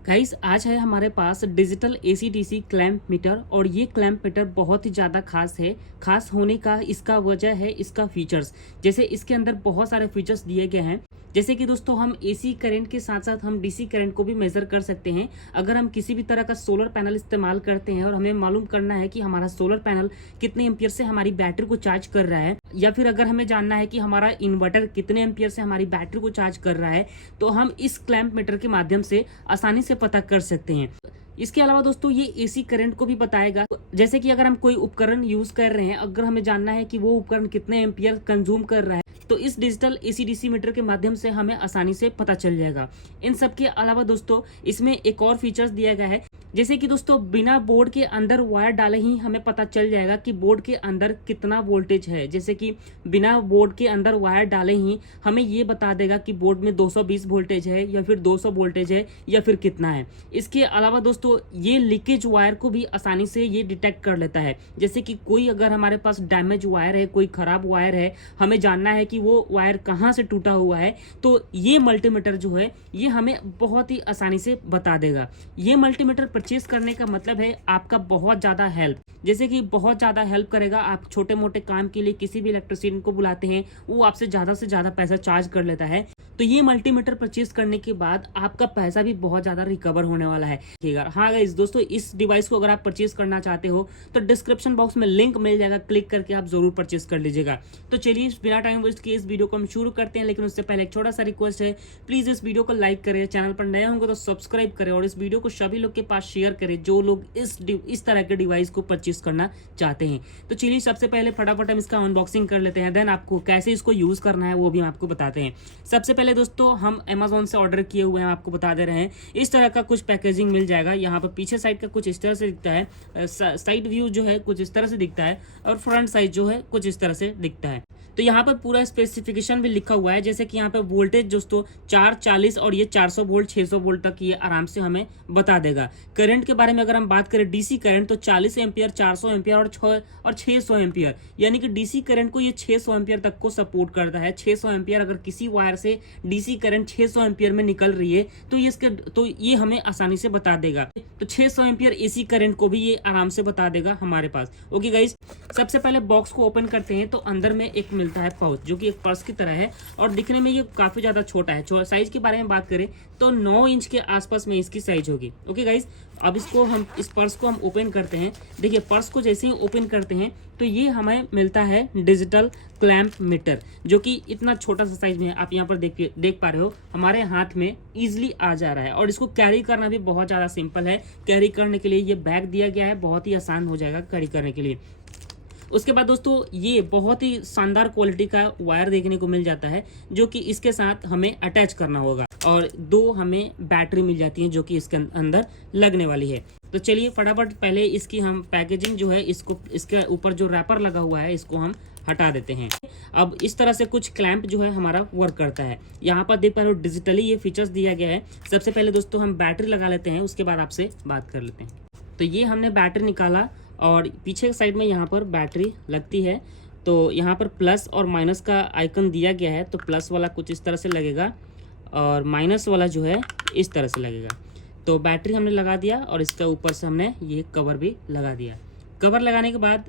Guys आज है हमारे पास डिजिटल एसी-डीसी क्लैंप मीटर और ये क्लैंप मीटर बहुत ही ज़्यादा खास है। खास होने का इसका वजह है इसका फीचर्स। जैसे इसके अंदर बहुत सारे फीचर्स दिए गए हैं। जैसे कि दोस्तों हम एसी करंट के साथ साथ हम डीसी करंट को भी मेज़र कर सकते हैं। अगर हम किसी भी तरह का सोलर पैनल इस्तेमाल करते हैं और हमें मालूम करना है कि हमारा सोलर पैनल कितने एम्पियर से हमारी बैटरी को चार्ज कर रहा है, या फिर अगर हमें जानना है कि हमारा इन्वर्टर कितने एम्पियर से हमारी बैटरी को चार्ज कर रहा है, तो हम इस क्लैंप मीटर के माध्यम से आसानी से पता कर सकते हैं। इसके अलावा दोस्तों ये एसी करंट को भी बताएगा। जैसे कि अगर हम कोई उपकरण यूज कर रहे हैं, अगर हमें जानना है कि वो उपकरण कितने एम्पियर कंज्यूम कर रहा है, तो इस डिजिटल एसी डीसी मीटर के माध्यम से हमें आसानी से पता चल जाएगा। इन सब के अलावा दोस्तों इसमें एक और फीचर्स दिया गया है। जैसे कि दोस्तों बिना बोर्ड के अंदर वायर डाले ही हमें पता चल जाएगा कि बोर्ड के अंदर कितना वोल्टेज है। जैसे कि बिना बोर्ड के अंदर वायर डाले ही हमें ये बता देगा कि बोर्ड में 220 वोल्टेज है या फिर 200 वोल्टेज है या फिर कितना है। इसके अलावा दोस्तों ये लीकेज वायर को भी आसानी से ये डिटेक्ट कर लेता है। जैसे कि कोई अगर हमारे पास डैमेज वायर है, कोई खराब वायर है, हमें जानना है कि वो वायर कहाँ से टूटा हुआ है, तो ये मल्टीमीटर जो है ये हमें बहुत ही आसानी से बता देगा। ये मल्टीमीटर परचेज करने का मतलब है आपका बहुत ज़्यादा हेल्प। जैसे कि बहुत ज़्यादा हेल्प करेगा। आप छोटे मोटे काम के लिए किसी भी इलेक्ट्रिशियन को बुलाते हैं, वो आपसे ज़्यादा से ज़्यादा पैसा चार्ज कर लेता है, तो ये मल्टीमीटर परचेज करने के बाद आपका पैसा भी बहुत ज़्यादा रिकवर होने वाला है। हाँ गाइस दोस्तों, इस डिवाइस को अगर आप परचेज करना चाहते हो तो डिस्क्रिप्शन बॉक्स में लिंक मिल जाएगा, क्लिक करके आप जरूर परचेज कर लीजिएगा। तो चलिए बिना टाइम वेस्ट किए इस वीडियो को हम शुरू करते हैं, लेकिन उससे पहले एक छोटा सा रिक्वेस्ट है, प्लीज़ इस वीडियो को लाइक करें, चैनल पर नए होंगे तो सब्सक्राइब करें और इस वीडियो को सभी लोग के पास शेयर करें जो लोग इस तरह के डिवाइस को परचेज करना चाहते हैं। तो चलिए सबसे पहले फटाफट हम इसका अनबॉक्सिंग कर लेते हैं, देन आपको कैसे इसको यूज़ करना है वो भी हम आपको बताते हैं। सबसे पहले दोस्तों हम अमेजोन से ऑर्डर किए हुए हैं, आपको बता दे रहे हैं। इस तरह का कुछ पैकेजिंग मिल जाएगा। यहाँ पर पीछे साइड का कुछ इस तरह से दिखता है, साइड व्यू जो है कुछ इस तरह से दिखता है और फ्रंट साइड जो है कुछ इस तरह से दिखता है। तो यहाँ पर पूरा स्पेसिफिकेशन भी लिखा हुआ है। जैसे कि यहाँ पर वोल्टेज दोस्तों 440 और ये 400 वोल्ट 600 वोल्ट तक ये आराम से हमें बता देगा। करंट के बारे में अगर हम बात करें डीसी करंट, तो 40 एम्पियर, 400 एम्पियर और 600 एम्पियर, यानी कि डीसी करंट को ये 600 एम्पियर तक को सपोर्ट करता है। 600 एम्पियर अगर किसी वायर से डीसी करंट 600 एम्पियर में निकल रही है तो ये हमें आसानी से बता देगा। तो 600 एम्पियर एसी करंट को भी ये आराम से बता देगा हमारे पास। ओके गाइस, सबसे पहले बॉक्स को ओपन करते हैं तो अंदर में एक मिलता है पाउच, जो कि एक पर्स की तरह है और दिखने में ये काफी ज्यादा छोटा है। साइज के बारे में बात करें तो 9 इंच के आसपास में इसकी साइज होगी। ओके गाइस, अब इस पर्स को हम ओपन करते हैं। देखिए पर्स को जैसे ही ओपन करते हैं तो ये हमें मिलता है डिजिटल क्लैंप मीटर, जो कि इतना छोटा सा साइज में है। आप यहाँ पर देख पा रहे हो हमारे हाथ में इजीली आ जा रहा है और इसको कैरी करना भी बहुत ज़्यादा सिंपल है। कैरी करने के लिए ये बैग दिया गया है, बहुत ही आसान हो जाएगा कैरी करने के लिए। उसके बाद दोस्तों ये बहुत ही शानदार क्वालिटी का वायर देखने को मिल जाता है, जो कि इसके साथ हमें अटैच करना होगा और 2 हमें बैटरी मिल जाती हैं जो कि इसके अंदर लगने वाली है। तो चलिए फटाफट पहले इसकी हम पैकेजिंग जो है इसके ऊपर जो रैपर लगा हुआ है इसको हम हटा देते हैं। अब इस तरह से कुछ क्लैंप जो है हमारा वर्क करता है। यहाँ पर देख पा रहे हो डिजिटली ये फीचर्स दिया गया है। सबसे पहले दोस्तों हम बैटरी लगा लेते हैं, उसके बाद आपसे बात कर लेते हैं। तो ये हमने बैटरी निकाला और पीछे साइड में यहाँ पर बैटरी लगती है। तो यहाँ पर प्लस और माइनस का आइकन दिया गया है, तो प्लस वाला कुछ इस तरह से लगेगा और माइनस वाला जो है इस तरह से लगेगा। तो बैटरी हमने लगा दिया और इसके ऊपर से हमने ये कवर भी लगा दिया। कवर लगाने के बाद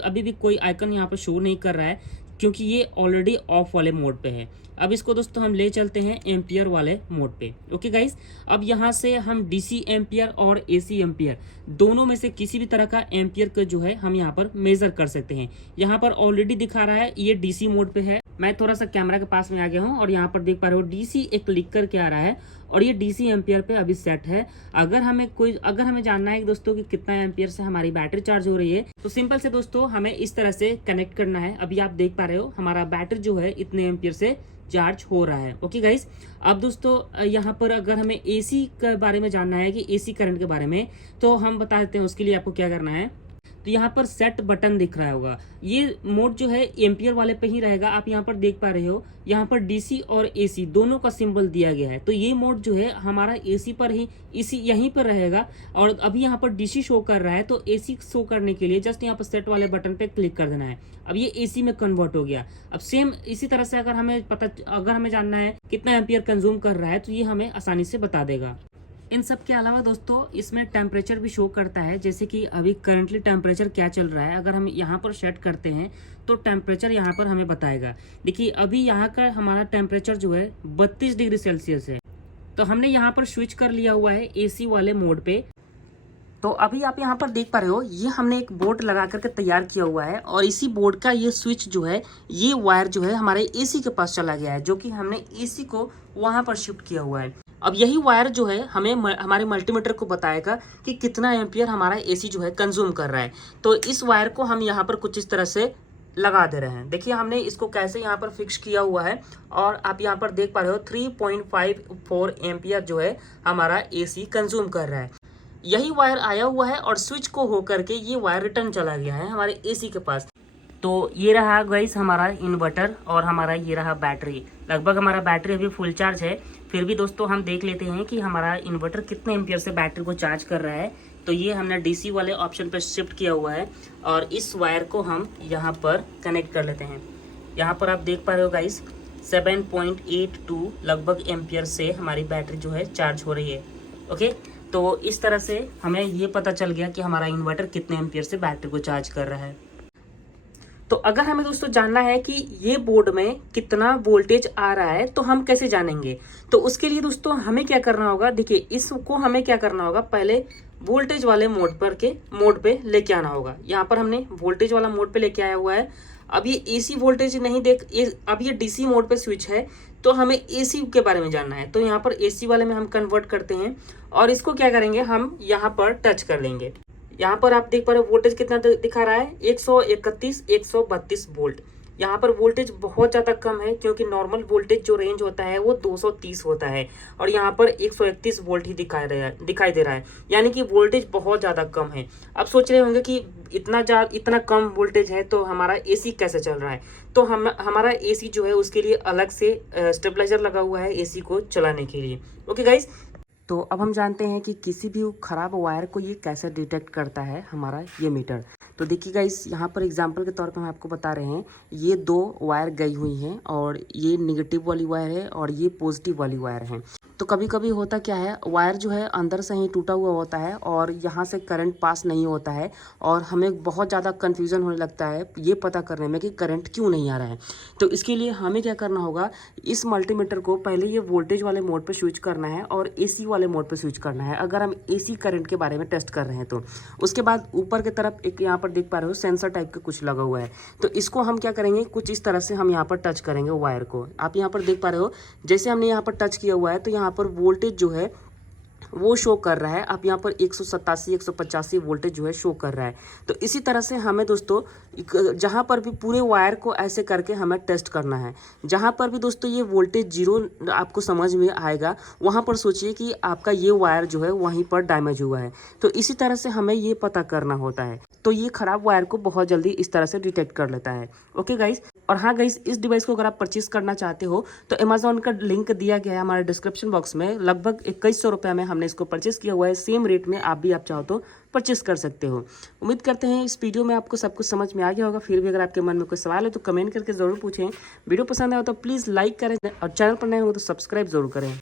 अभी भी कोई आइकन यहाँ पर शो नहीं कर रहा है, क्योंकि ये ऑलरेडी ऑफ वाले मोड पे है। अब इसको दोस्तों हम ले चलते हैं एम्पियर वाले मोड पे। ओके गाइस, अब यहाँ से हम डीसी एम्पियर और एसी एम्पियर दोनों में से किसी भी तरह का एम्पियर का जो है हम यहाँ पर मेजर कर सकते हैं। यहाँ पर ऑलरेडी दिखा रहा है ये डीसी मोड पे है। मैं थोड़ा सा कैमरा के पास में आ गया हूँ और यहाँ पर देख पा रहे हो डीसी एक लिख करके आ रहा है और ये डीसी एम्पियर पे अभी सेट है। अगर हमें जानना है कि दोस्तों कि कितना एम्पियर से हमारी बैटरी चार्ज हो रही है, तो सिंपल से दोस्तों हमें इस तरह से कनेक्ट करना है। अभी आप देख पा रहे हो हमारा बैटरी जो है इतने एम्पियर से चार्ज हो रहा है। ओके गाइस, अब दोस्तों यहाँ पर अगर हमें एसी के बारे में जानना है कि एसी करंट के बारे में, तो हम बता देते हैं उसके लिए आपको क्या करना है। तो यहाँ पर सेट बटन दिख रहा होगा, ये मोड जो है एम्पियर वाले पे ही रहेगा। आप यहाँ पर देख पा रहे हो यहाँ पर डीसी और एसी दोनों का सिंबल दिया गया है। तो ये मोड जो है हमारा एसी पर ही यहीं पर रहेगा और अभी यहाँ पर डीसी शो कर रहा है, तो एसी शो करने के लिए जस्ट यहाँ पर सेट वाले बटन पे क्लिक कर देना है। अब ये एसी में कन्वर्ट हो गया। अब सेम इसी तरह से अगर हमें जानना है कितना एम्पियर कंज्यूम कर रहा है, तो ये हमें आसानी से बता देगा। इन सब के अलावा दोस्तों इसमें टेम्परेचर भी शो करता है, जैसे कि अभी करंटली टेम्परेचर क्या चल रहा है। अगर हम यहाँ पर सेट करते हैं तो टेम्परेचर यहाँ पर हमें बताएगा। देखिए अभी यहाँ का हमारा टेम्परेचर जो है 32 डिग्री सेल्सियस है। तो हमने यहाँ पर स्विच कर लिया हुआ है एसी वाले मोड पे। तो अभी आप यहाँ पर देख पा रहे हो, ये हमने एक बोर्ड लगा करके तैयार किया हुआ है और इसी बोर्ड का ये स्विच जो है, ये वायर जो है हमारे एसी के पास चला गया है, जो कि हमने एसी को वहाँ पर शिफ्ट किया हुआ है। अब यही वायर जो है हमें हमारे मल्टीमीटर को बताएगा कि कितना एम्पियर हमारा एसी जो है कंज्यूम कर रहा है। तो इस वायर को हम यहाँ पर कुछ इस तरह से लगा दे रहे हैं। देखिए हमने इसको कैसे यहाँ पर फिक्स किया हुआ है और आप यहाँ पर देख पा रहे हो 3.54 एम्पियर जो है हमारा एसी कंज्यूम कर रहा है। यही वायर आया हुआ है और स्विच को हो करके ये वायर रिटर्न चला गया है हमारे एसी के पास। तो ये रहा गाइस हमारा इन्वर्टर और हमारा ये रहा बैटरी। लगभग हमारा बैटरी अभी फुल चार्ज है। फिर भी दोस्तों हम देख लेते हैं कि हमारा इन्वर्टर कितने एम्पियर से बैटरी को चार्ज कर रहा है। तो ये हमने डीसी वाले ऑप्शन पर शिफ्ट किया हुआ है और इस वायर को हम यहाँ पर कनेक्ट कर लेते हैं। यहाँ पर आप देख पा रहे हो गाइस 7.82 लगभग एम्पियर से हमारी बैटरी जो है चार्ज हो रही है। ओके, तो इस तरह से हमें ये पता चल गया कि हमारा इन्वर्टर कितने एम्पियर से बैटरी को चार्ज कर रहा है। तो अगर हमें दोस्तों जानना है कि ये बोर्ड में कितना वोल्टेज आ रहा है तो हम कैसे जानेंगे? तो उसके लिए दोस्तों हमें क्या करना होगा, देखिए इसको हमें क्या करना होगा, पहले वोल्टेज वाले मोड पे लेके आना होगा। यहाँ पर हमने वोल्टेज वाला मोड पे लेके आया हुआ है। अब ये एसी वोल्टेज नहीं अब ये डीसी मोड पे स्विच है, तो हमें एसी के बारे में जानना है। तो यहाँ पर एसी वाले में हम कन्वर्ट करते हैं और इसको क्या करेंगे, हम यहाँ पर टच कर लेंगे। यहाँ पर आप देख पा रहे हो वोल्टेज कितना दिखा रहा है, 132 वोल्ट। यहाँ पर वोल्टेज बहुत ज़्यादा कम है क्योंकि नॉर्मल वोल्टेज जो रेंज होता है वो 230 होता है और यहाँ पर 131 वोल्ट ही दिखाई दे रहा है, यानी कि वोल्टेज बहुत ज़्यादा कम है। अब सोच रहे होंगे कि इतना कम वोल्टेज है तो हमारा एसी कैसे चल रहा है? तो हमारा एसी जो है उसके लिए अलग से स्टेबलाइजर लगा हुआ है एसी को चलाने के लिए। ओके गाइज, तो अब हम जानते हैं कि किसी भी खराब वायर को ये कैसे डिटेक्ट करता है हमारा ये मीटर। तो देखिए गाइस, यहाँ पर एग्जांपल के तौर पे हम आपको बता रहे हैं, ये 2 वायर गई हुई हैं और ये नेगेटिव वाली वायर है और ये पॉजिटिव वाली वायर है। तो कभी कभी होता क्या है, वायर जो है अंदर से ही टूटा हुआ होता है और यहाँ से करंट पास नहीं होता है और हमें बहुत ज़्यादा कन्फ्यूज़न होने लगता है ये पता करने में कि करंट क्यों नहीं आ रहा है। तो इसके लिए हमें क्या करना होगा, इस मल्टीमीटर को पहले ये वोल्टेज वाले मोड पर स्विच करना है और एसी वाले मोड पर स्विच करना है, अगर हम एसी करंट के बारे में टेस्ट कर रहे हैं तो। उसके बाद ऊपर की तरफ एक यहाँ पर देख पा रहे हो सेंसर टाइप का कुछ लगा हुआ है। तो इसको हम क्या करेंगे, कुछ इस तरह से हम यहाँ पर टच करेंगे वायर को। आप यहाँ पर देख पा रहे हो जैसे हमने यहाँ पर टच किया हुआ है तो यहाँ पर वोल्टेज जो है वो शो कर रहा है। आप यहाँ पर 187 185 वोल्टेज जो है शो कर रहा है। तो इसी तरह से हमें दोस्तों जहाँ पर भी पूरे वायर को ऐसे करके हमें टेस्ट करना है। जहाँ पर भी दोस्तों ये वोल्टेज जीरो आपको समझ में आएगा, वहाँ पर सोचिए कि आपका ये वायर जो है वहीं पर डैमेज हुआ है। तो इसी तरह से हमें ये पता करना होता है। तो ये खराब वायर को बहुत जल्दी इस तरह से डिटेक्ट कर लेता है। ओके गाइस, और हाँ गाइस, इस डिवाइस को अगर आप परचेस करना चाहते हो तो अमेजोन का लिंक दिया गया है हमारे डिस्क्रिप्शन बॉक्स में। लगभग 2100 रुपये में हमने इसको परचेस किया हुआ है। सेम रेट में आप चाहो तो परचेस कर सकते हो। उम्मीद करते हैं इस वीडियो में आपको सब कुछ समझ में आ गया होगा। फिर भी अगर आपके मन में कोई सवाल है तो कमेंट करके ज़रूर पूछें। वीडियो पसंद आए तो प्लीज़ लाइक करें और चैनल पर नए हो तो सब्सक्राइब जरूर करें।